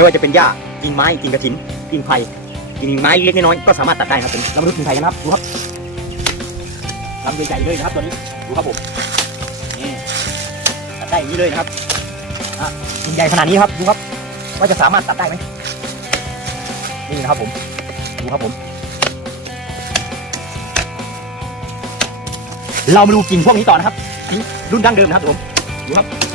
ไม่ว่าจะเป็นหญ้ากิ่งไม้กิ่งกระถินกิ่งไผ่กิ่งไม้เล็กน้อยก็สามารถตัดได้ครับผมเรามาดูกิ่งไผ่กันะครับดูครับลำใหญ่ๆเลยนะครับตัวนี้ดูครับผมนี่ตัดได้อย่างนี้เลยนะครับอะกิ่งใหญ่ขนาดนี้ครับดูครับ ว่าจะสามารถตัดได้ไหมนี่นะครับผมดูครับผม เรามาดูกิ่งพวกนี้ต่อนะครับรุ่นดั้งเดิมนะครับผมดูครับ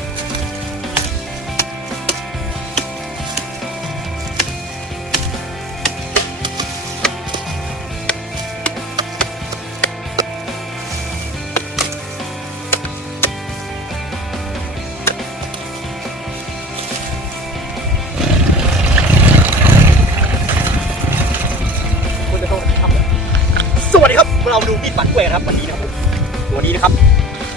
ล้วยนะครับวันนี้นะครับผมตัวนี้นะครับ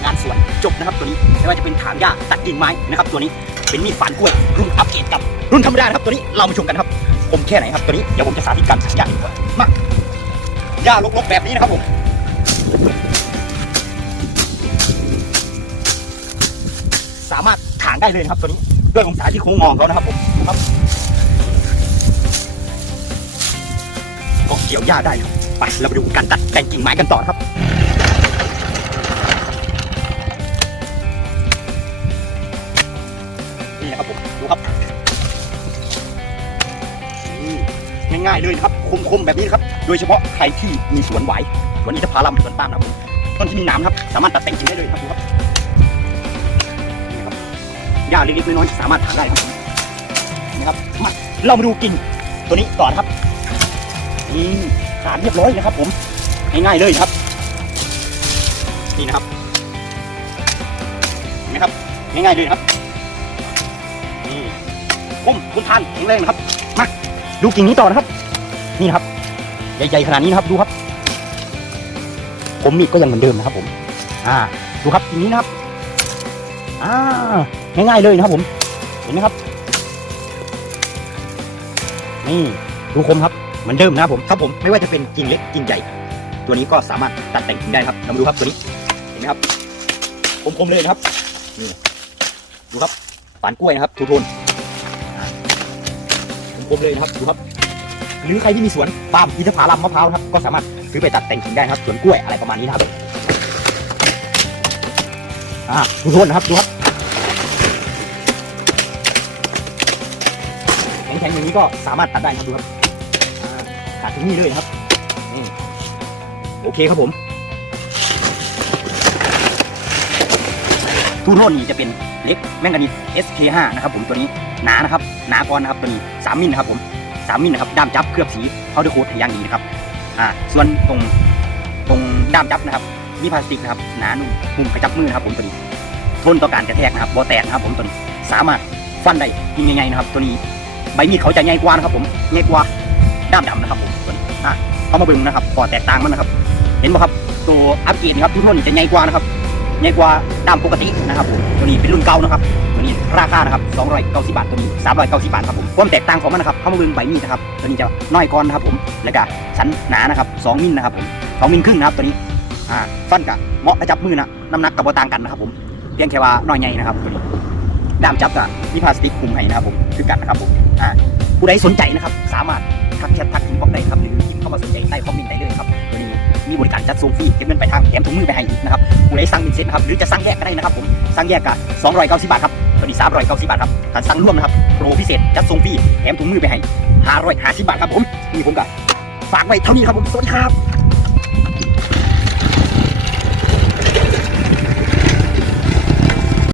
งานสวนจบนะครับตัวนี้ไม่ว่าจะเป็นถางหญ้าตัดกิ่งไม้นะครับตัวนี้เป็นมีดฝานกล้วยรุ่นอัปเกรดกับรุ่นธรรมดานะครับตัวนี้เรามาชมกันครับคมแค่ไหนครับตัวนี้เดี๋ยวผมจะสาธิตการถางหญ้าให้ดูก่อนมาหญ้ารกๆแบบนี้นะครับผมสามารถถางได้เลยนะครับตัวนี้ด้วยองศาที่โค้งงอของเขานะครับผมครับก็เกี่ยวหญ้าได้ครับ ไปเราไปดูการตัดแต่งกิ่งไม้กันต่อครับนี่นะครับผมดูครับนี่ง่ายๆเลยนะครับคมๆแบบนี้ครับ โดยเฉพาะใครที่มีสวนไหวายสวนอินทผลัมสวนปาล์มนะครับผมต้นที่มีหน้ำครับ สามารถตัดแต่งกิ่งได้เลยครับดูครับนี่ครับหญ้าเล็กๆน้อยๆสามารถถางได้ครับนี่ครับมาเรามาดูกิ่งตัวนี้ต่อนะครับนี่ ขาดเรียบร้อยนะครับ ผมง่ายๆเลยครับ นี่นะครับเห็นไหมครับง่ายๆเลยครับนี่คุ้มคุ้มทานแข็งแรงนะครับมาดูกิ่งนี้ต่อนะครับ นี่นครับ ใหญ่ๆขนาดนี้นะครับดูครับ ผมมีดก็ยังเหมือนเดิมนะครับ ผม อ่า ดูครับกิ่งนี้นะครับ อ่าง่ายๆเลยนะครับ ผมเห็นไหมครับ นี่ดูคมครับ มือนเดิมนะครับผมครับผมไม่ว่าจะเป็นกิ่งเล็กกิ่งใหญ่ ตัวนี้ก็สามารถตัดแต่งกิ่งได้ครับเรามาดูครับตัวนี้เห็นไหมครับคมๆเลยนะครับนี่ดูครับฝานกล้วยนะครับทูโทนคมๆเลยนะครับดูครับหรือใครที่มีสวนปาล์มอินทผลัมมะพร้าวนะครับ ก็สามารถซื้อไปตัดแต่งกิ่งได้ครับสวนกล้วยอะไรประมาณนี้นะครับอ่าทูโทนนะครับดูครับแข็งๆอย่างนี้ก็สามารถตัดได้ครับดูครับ ดถึงนี่เลยครับนี่โอเคครับผมทูโทนนี่จะเป็นเล็กแมงกานีส SK5 นะครับผมตัวนี้หนานะครับหนาก้อนะครับตัวนี้3มิลนะครับผมสามมิลนะครับด้ามจับเคลือบสีเขาด้วยโค้ดให้อย่างดีนะครับอ่าส่วนตรงตรงด้ามจับนะครับมีพลาสติกนะครับหนานุ่มหุ้มกระจับมือนะครับผมตัวนี้ ทนต่อการกระแทกนะครับบอแตกนะครับผมตัวนี้สามารถฟันได้ยิงง่ายๆนะครับ ตัวนี้ใบมีดเขาจะใหญ่กว่านะครับผมใหญ่กว่าด้ามดำนะครับผม อะเอามาเบิ่งนะครับก่อแตกต่างมันนะครับ เห็นไหมครับ ตัวอัปเกรดนะครับทุกท่นจะใหญ่กว่านะครับใหญ่กว่าด้ามปกตินะครับผมตัวนี้เป็นรุ่นเก่านะครับตัวนี้ราคานะครับ290 บาทตัวนี้390บาทครับผมความแตกต่างของมันนะครับเข้ามาเบิ่งใบมีดนะครับตัวนี้จะน้อยก้อนนะครับผมแล้วก็ชั้นหนานะครับ2มิลนะครับผม2มิลครึ่งนะครับตัวนี้อ่าฟันกับเหมาะกระจับมือนะน้ำหนักกับบ่ต่างกันนะครับผมเพียงแค่ว่าน้อยใหญ่นะครับตัวนี้ด้ามจับกับมีพลาสติกคุมให้นะครับผมคือกันนะครับผมอ่าผู้ใดสนใจนะครับสามารถ จัดส่งฟรีเก็บเงินไปทางแถมถุงมือไปให้อีกนะครับผู้ใดสั่งเป็นเซตนะครับหรือจะสั่งแยกก็ได้นะครับผมสั่งแยกกับ290บาทครับตอนนี้390บาทครับถ้าสั่งร่วมนะครับโปรพิเศษจัดส่งฟรีแถมถุงมือไปให้550บาทครับผมนี่ผมก็ฝากไว้เท่านี้ครับผมสวัสดีครับ